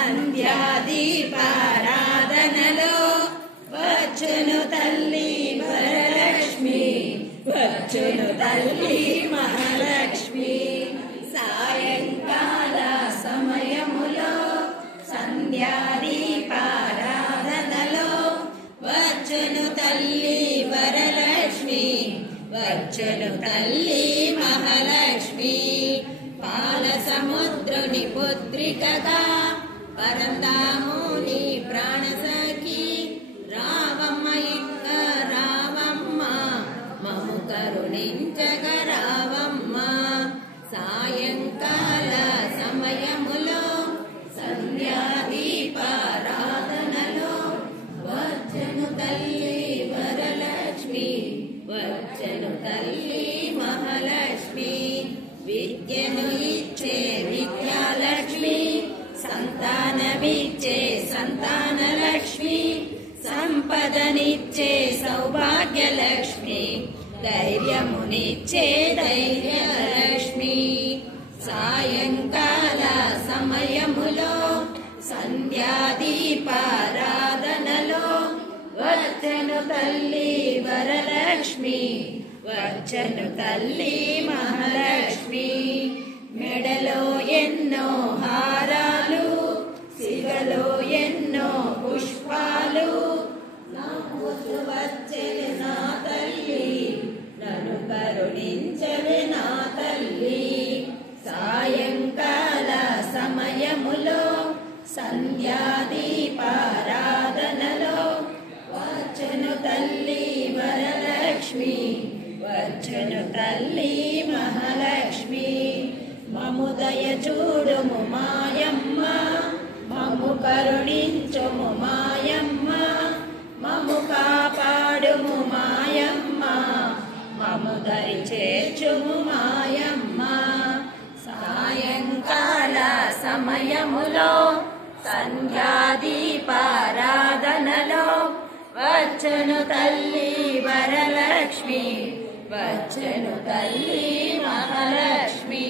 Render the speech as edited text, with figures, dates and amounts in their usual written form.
సంధ్యాదీపారాధనలో వచ్చును తల్లి వరలక్ష్మి, వచ్చును తల్లి మహాలక్ష్మి. సాయంకాల సమయములో సంధ్యాదీపారాధనలో వచ్చును తల్లి వరలక్ష్మి, వచ్చును తల్లి మహాలక్ష్మి. పాల సముద్రుని పుత్రికగా పరందాముని ప్రాణసఖి రావమ్మ ఇక్క రావమ్మ, మము కరుణించగ రావమ్మ. సాయంకాల సమయములో సంధ్యాదీపారాధనలో వచ్చును తల్లి వరలక్ష్మి, వచ్చును తల్లి మహాలక్ష్మి. విద్యను ఇచ్చే విద్యాలక్ష్మి, సంతానమిచ్చే సంతానలక్ష్మి, సంపదనిచ్చే సౌభాగ్యలక్ష్మి, ధైర్యమునిచ్చే ధైర్యలక్ష్మి. సాయంకాల సమయములో సంధ్యాదీపారాధనలో వచ్చును తల్లి వరలక్ష్మి, వచ్చును తల్లి మహాలక్ష్మి. మెడలో ఎన్నో హారాలు, సిగలో ఎన్నో పుష్పాలు, నవ్వుతూ వచ్చెను నా తల్లి, నన్ను కరుణించవే నా తల్లి. సాయంకాల సమయములో సంధ్యాదీపారాధనలో వచ్చును తల్లి వరలక్ష్మి, వచ్చును తల్లి మహాలక్ష్మి. మము దయ చూడుము మాయమ్మ, మము కరుణించుము మాయమ్మ, మము కాపాడుము మాయమ్మ, మము దరి చేర్చుము మాయమ్మ. సాయంకాల సమయములో సంధ్యాదీపారాధనలో వచ్చును తల్లి వరలక్ష్మి, వచ్చును తల్లి మహాలక్ష్మి.